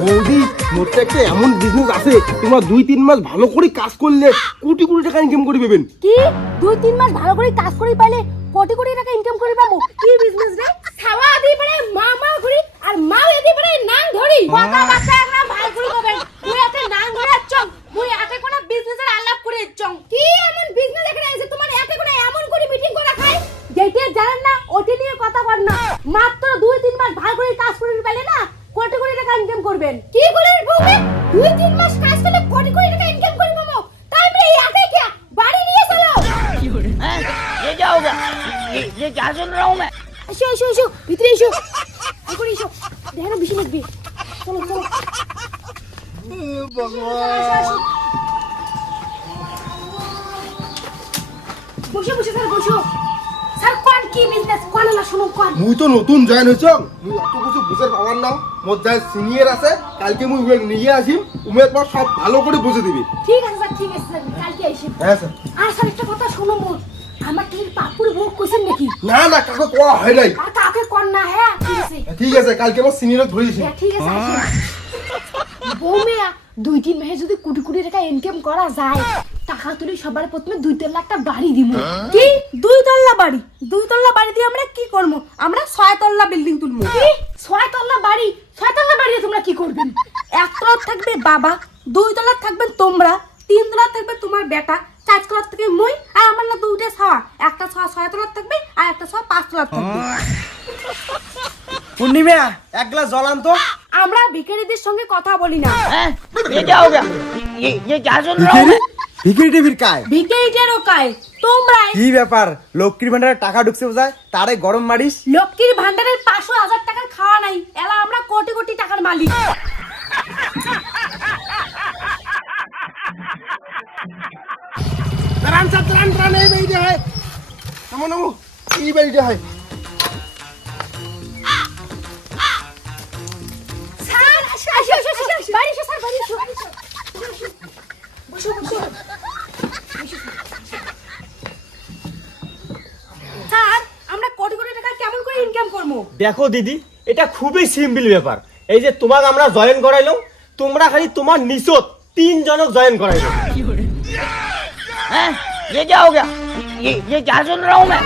বৌদি মোটটা একটা এমন বিজনেস আছে তোমার দুই তিন মাস ভালো করে কাজ করলে কোটি কোটি টাকা ইনকাম করে পাবেন। কি? দুই তিন মাস ভালো করে কাজ করে পাইলে কোটি কোটি টাকা ইনকাম করে পাবো? কি বিজনেস রে? ছাওয়া দি পারে মা মা ঘুরি আর মা দি পারে নাং ধরি। কথা বাচ্চা না ভাই ঘুরি কবেন তুই এতে নাং ধরে চং মুই একে কোনা বিজনেসের আলাপ করে চং। কি এমন বিজনেস এখানে আছে? তোমার একে কোনা এমন করে মিটিং করা খাই যেটা জানেন না ওটি নিয়ে কথা বল না। মাত্র দুই তিন মাস ভালো করে কাজ করে পাইলে না কোটি কোটি টাকা ইনকাম করবেন কি করে বলবে দুই তিন মাস কাজ করলে কোটি কোটি টাকা ইনকাম করে পাবো তারপরে এই একে কে বাড়ি নিয়ে চলো हैं? ये क्या हो गया ये ये क्या सुन रहा हूँ मैं এসো এসো এসো ভিতরে এসো এখন এসো দেখো বেশি লাগবে চলো চলো এসো, এসো। বসো বসো স্যার বসো স্যার কোন কি বিজনেস কোন না শুনো কোন মুই তো নতুন জয়েন হয়েছ মুই অত কিছু বুঝে পাওয়ার নাও। মোর যাই সিনিয়র আছে কালকে মুই উমেক নিয়ে আসিম উমেক পর সব ভালো করে বুঝে দিবি। ঠিক আছে স্যার ঠিক আছে স্যার কালকে এসে হ্যাঁ স্যার আর স্যার একটা কথা শোনো মোর আমার টির পাপুর বউ কইছেন নাকি? না না কাকে কোয়া হয় নাই। কাকে কোন না হ্যাঁ ঠিক আছে। ঠিক আছে কালকে আমার সিনিয়র ধরেছি ঠিক আছে বউ মেয়া দুই তিন মাসে যদি কোটি কোটি টাকা ইনকাম করা যায় টাকা তুলে সবার প্রথমে দুই তিন লাখ টাকা বাড়ি দিব কি দুই তল্লা বাড়ি দুই তল্লা বাড়ি দিয়ে আমরা কি করবো আমরা ছয় তল্লা বিল্ডিং তুলবো কি ছয় তল্লা বাড়ি ছয় তল্লা বাড়ি দিয়ে তোমরা কি করবেন এক তলার থাকবে বাবা দুই তলার থাকবেন তোমরা তিন তলার থাকবে তোমার বেটা চার তলার থেকে মই আর আমার না দুইটা ছাওয়া একটা ছাওয়া ছয় তলার থাকবে আর একটা ছাওয়া পাঁচ তলার থাকবে পূর্ণিমা এক গ্লাস জল আন তো আমরা ভিখারিদের সঙ্গে কথা বলি না हैं? ये क्या हो गया ये ये क्या सुन रहा हूँ ভিখারি টিভির কায়? ভিখারিদের ওকায় তোমরাই। কি ব্যাপার? লক্ষ্মীর ভান্ডারে টাকা ঢুকছে বোঝায় তারে গরম মারিস? লক্ষ্মীর ভান্ডারের পাঁচশো হাজার টাকার খাওয়া নাই। এলা আমরা কোটি কোটি টাকার মালিক। এই হয়। নামো নামো এই বাড়িতে হয়। স্যার আসো আসো আসো আসো। বাড়ি এসো স্যার বাড়ি এসো। বসো বসো স্যার আমরা কোটি কোটি টাকা কেমন করে ইনকাম করবো দেখো দিদি এটা খুবই সিম্পল ব্যাপার এই যে তোমাকে আমরা জয়েন করাইলাম তোমরা খালি তোমার নিচত তিন জনক জয়েন করাইলো हैं? ये क्या हो गया ये ये क्या सुन रहा हूँ मैं